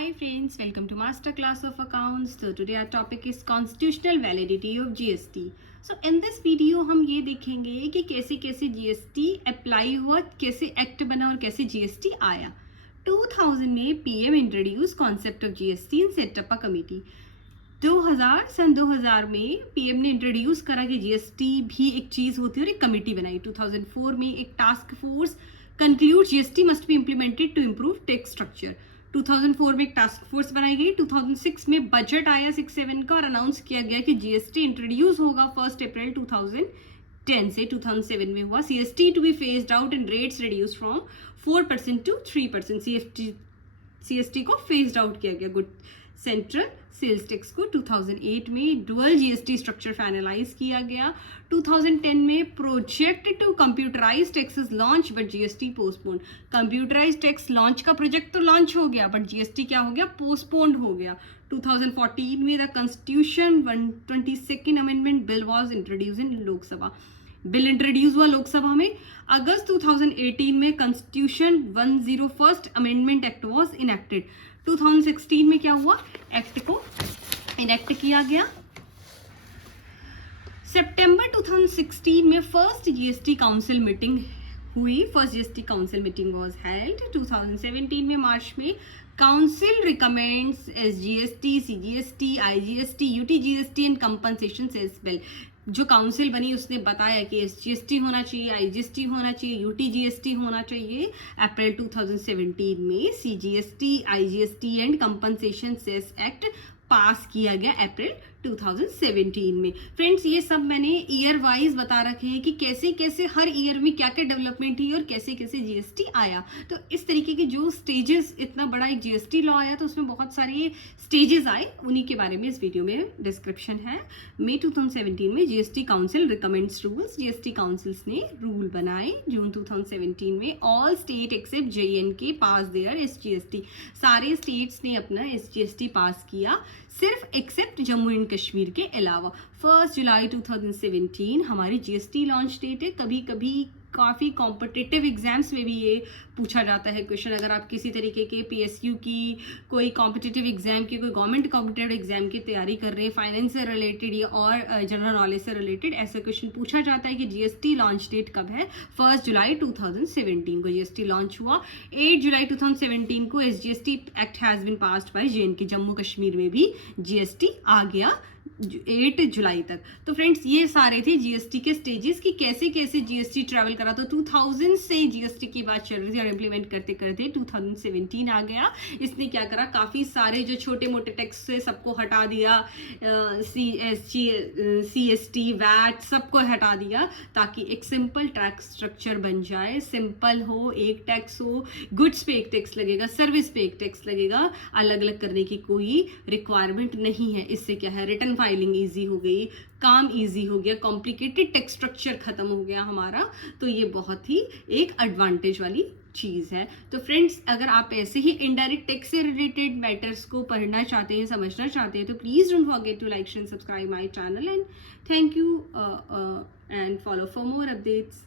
Hi friends, welcome to Master Class of Accounts. So today our topic is constitutional validity of GST. So in this video हम ये देखेंगे कि कैसे कैसे GST apply हुआ, कैसे एक्ट बना और कैसे GST आया. 2000 में PM introduce concept of GST and setup a committee. 2000 में PM ने इंट्रोड्यूस करा कि GST भी एक चीज़ होती है और एक कमिटी बनाई. 2004 में एक task force conclude GST must be implemented to improve tax structure. 2004 में एक टास्क फोर्स बनाई गई. 2006 में बजट आया 6-7 का और अनाउंस किया गया कि GST इंट्रोड्यूस होगा 1 अप्रैल 2010 से. 2007 में हुआ CST to be phased out and rates reduce from 4% to 3%. CST को फेस्ड आउट किया गया. गुड. सेंट्रल सेल्स टैक्स को 2008 में डुअल GST स्ट्रक्चर फाइनलाइज किया गया. 2010 में project to computerise taxes launch but GST postpone. Computerise tax launch का project तो लॉन्च हो गया बट GST क्या हो गया, पोस्टपोन्ड हो गया. 2014 में the constitution 122nd amendment bill was introduce in Lok Sabha. Bill introduce हुआ लोकसभा में. अगस्त 2018 में constitution 101st amendment act was enacted. 2016 में क्या हुआ, एक्ट को इनेक्ट किया गया. सितंबर 2016 में फर्स्ट GST काउंसिल मीटिंग हुई. First GST council meeting was held. 2017 में मार्च में council recommends SGST, CGST, IGST, UTGST and compensation sales bill. जो काउंसिल बनी उसने बताया कि SGST होना चाहिए, IGST होना चाहिए, UTGST होना चाहिए. अप्रैल 2017 में CGST, IGST and compensation cess act pass किया गया अप्रैल 2017 में. फ्रेंड्स, ये सब मैंने ईयर वाइज बता रखे हैं कि कैसे कैसे हर ईयर में क्या क्या डेवलपमेंट हुई और कैसे कैसे GST आया. तो इस तरीके के जो स्टेजेस, इतना बड़ा एक GST लॉ आया तो उसमें बहुत सारे स्टेजेस आए, उन्हीं के बारे में इस वीडियो में डिस्क्रिप्शन है. मई 2017 में GST council recommends rules. GST councils ने रूल बनाए. जून 2017 में all state except JNK pass their SGST. सारे स्टेट्स ने अपना SGST पास किया, सिर्फ एक्सेप्ट जम्मू एंड कश्मीर के अलावा. 1 जुलाई 2017 हमारी GST लॉन्च डेट है. कभी कभी काफ़ी कॉम्पिटिटिव एग्जाम्स में भी ये पूछा जाता है क्वेश्चन. अगर आप किसी तरीके के PSU की कोई कॉम्पिटिटिव एग्जाम की, कोई गवर्नमेंट कॉम्पिटिटिव एग्जाम की तैयारी कर रहे हैं, फाइनेंस से रिलेटेड या और जनरल नॉलेज से रिलेटेड, ऐसा क्वेश्चन पूछा जाता है कि GST लॉन्च डेट कब है. 1 जुलाई 2017 को GST लॉन्च हुआ. 8 जुलाई 2017 को SGST act has been passed by JNK. Jammu Kashmir में भी GST आ गया 8 जुलाई तक. तो फ्रेंड्स, ये सारे थे GST के स्टेजेस कि कैसे कैसे GST ट्रैवल करा. तो 2000 से GST की बात चल रही थी और इम्प्लीमेंट करते करते 2017 आ गया. इसने क्या करा, काफ़ी सारे जो छोटे मोटे टैक्स से सबको हटा दिया. CST, VAT सबको हटा दिया ताकि एक सिंपल टैक्स स्ट्रक्चर बन जाए. सिंपल हो, एक टैक्स हो, गुड्स पे एक टैक्स लगेगा, सर्विस पे एक टैक्स लगेगा, अलग अलग करने की कोई रिक्वायरमेंट नहीं है. इससे क्या है, रिटर्न फाइलिंग ईजी हो गई, काम ईजी हो गया, कॉम्प्लिकेटेड टैक्स स्ट्रक्चर खत्म हो गया हमारा. तो ये बहुत ही एक एडवांटेज वाली चीज़ है. तो फ्रेंड्स, अगर आप ऐसे ही इनडायरेक्ट टैक्स से रिलेटेड मैटर्स को पढ़ना चाहते हैं, समझना चाहते हैं, तो please don't forget to like and subscribe my channel. And thank you and follow for more updates.